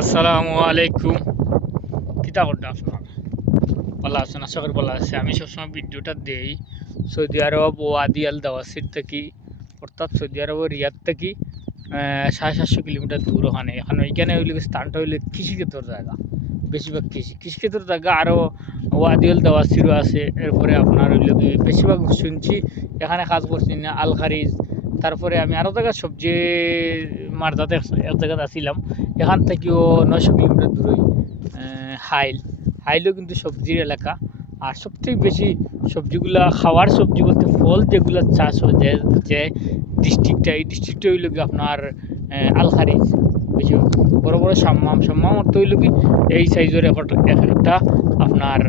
আসসালামু আলাইকুম। কিতা করতে আপনার ভালো আছেন? আশা করি ভালো আছে। আমি সবসময় ভিডিওটা দেই সৌদি আরব ওয়াদি আল দাওয়াসির থেকে, অর্থাৎ সৌদি আরবের রিয়াদ থেকে 750 কিলোমিটার দূর। এখানে হইলে স্থানটা হইলে কৃষিক্ষেত্র জায়গা, বেশিরভাগ কৃষিক্ষেত্র জায়গা। আরও ওয়াদি আল দাওয়াসিরও আছে। এরপরে আপনার হইলে কি বেশিরভাগ শুনছি এখানে কাজ করছি না আল খারিজ। তারপরে আমি আরও জায়গায় সবজি মার্জাতে এক জায়গাতে আসছিলাম, এখান থেকেও 900 কিলোমিটার দূরে হাইলও কিন্তু সবজির এলাকা। আর সবথেকে বেশি সবজিগুলা খাওয়ার সবজি বলতে ফল যেগুলো চাষ হয় যে ডিস্ট্রিক্টটা, এই ডিস্ট্রিক্টটা হইল কি আপনার আল খারিজ। বেশি বড় বড় সাম্মাম অর্থ হইল কি এই সাইজের একটা আপনার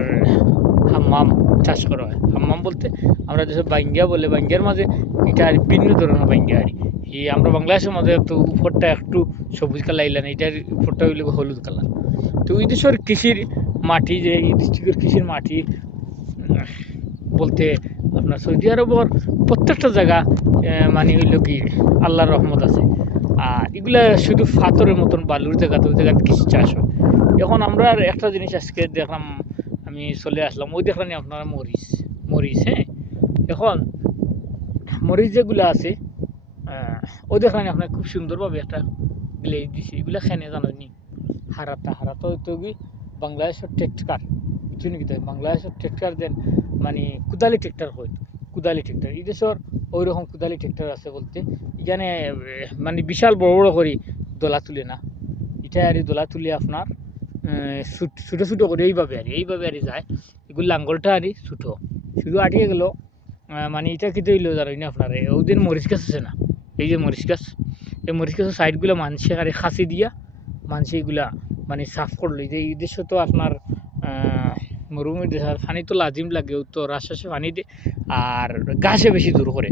হাম্মাম চাষ করা হয়। হাম্মাম বলতে আমরা যেসব বাঙ্গিয়া বলে, বাঙ্গিয়ার মাঝে এটা আর ভিন্ন ধরনের বাঙ্গিয়া আর এই আমরা বাংলাদেশের মাঝে তো উপরটা একটু সবুজ কালার ইলান, এটার উপরটা হইলে হলুদ কালার। তো এই দেশের কৃষির মাটি, যে এই ডিস্ট্রিক্টের কৃষির মাটি বলতে আপনার সৌদি আরবের প্রত্যেকটা জায়গা মানে হইল কি আল্লাহর রহমত আছে। আর এগুলা শুধু পাথরের মতন বালুর জায়গা, তো ওই জায়গায় কৃষি চাষ হয়। এখন আমরা একটা জিনিস আজকে দেখলাম, আমি চলে আসলাম, ওই দেখলাম আপনারা মরিচ হ্যাঁ। এখন মরিচ যেগুলো আছে ওই দেখলাম আপনার খুব সুন্দরভাবে একটা গ্লেজ দিছে। এগুলো খেনে জানি হারাতা হইতো কি বাংলাদেশের ট্রেক্টর, কিছু নাকি তাই বাংলাদেশের ট্রেক্টর দেন মানে কুদালি ট্রেক্টর হয়, কুদালি ট্রেক্টর। এই দেশের ওই রকম কুদালি ট্রেক্টর আছে বলতে এখানে মানে বিশাল বড় বড় করে দোলা তুলে না, এটা আর দোলা তুলে আপনার ছোটো ছোটো করে এইভাবে আর যায়। এগুলো লাঙ্গলটা আর ছোটো শুধু আটিয়ে গেল। মানে এটা কিন্তু হইলো জানি না আপনার ওদিন মরিচ গাছ আছে না, এই যে মরিচ গাছ, এই মরিচ গাছের সাইডগুলো মানুষে আর খাসি দিয়া মানুষ এইগুলা মানে সাফ করলো। যে এই দেশে তো আপনার মরুভূমির দেশ, আর পানি তো লাজিম লাগে, তো রাজশাসে পানি দিয়ে আর গাছে বেশি দূর করে,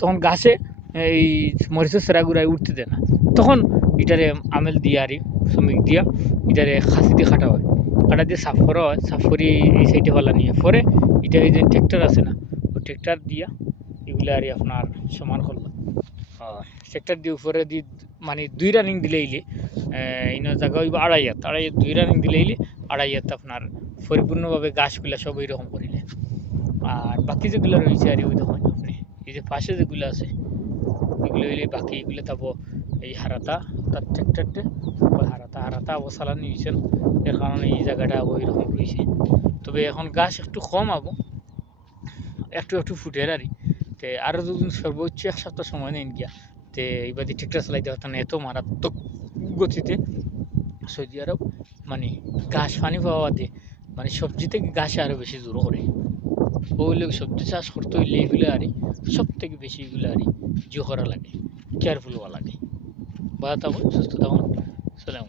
তখন গাছে এই মরিচের সেরাগুড়ায় উঠতে দেয় না, তখন এটারে আমেল দিয়া আর শ্রমিক দিয়া এটারে খাসি দিয়ে কাটা হয়, কাটা দিয়ে সাফ করা হয়। সাফ করে এই সাইডে পালা নিয়ে পরে এটা এই যে ট্রেক্টর আছে না, ওই ট্রেক্টর দিয়া এগুলো আর আপনার সমান করলাম। ট্রেক্টর দিয়ে উপরে দিয়ে মানে 2 রানিং দিলেইলে ইনো জায়গা হইব 2.5 2 রানিং দিলেইলে 2.5 আপনার পরিপূর্ণভাবে গাছগুলা সব এইরকম করিলে। আর বাকি যেগুলো রয়েছে আর ওই দেখুন আপনি এই যে পাশে যেগুলো আছে এগুলো হইলে বাকি, এগুলো তারপর এই হারাতা তার ট্রেক্টরটা ওই হারাতা অবসালান নিয়েছেন, এর কারণে এই জায়গাটা ওই রকম রয়েছে। তবে এখন গাছ একটু কম আবো, একটু ফুটের আর আরও দুদিন সর্বোচ্চ 1 সপ্তাহ সময় নেন গিয়া তে এইবারে ট্রেক্টর চালাইতে পারতাম না, এত মারাত্মক গতিতে সৌদি আরব মানে ঘাস পানি পাওয়া দিয়ে মানে সবজি থেকে ঘাসে আরও বেশি জোর করে। ওইগুলো সবজি চাষ করতে হইলে এগুলো আর সব থেকে বেশি এগুলো আর জিও করা লাগে, কেয়ারফুল হওয়া লাগে। ভালো থাকুন, সুস্থ থাকুন, সালাম।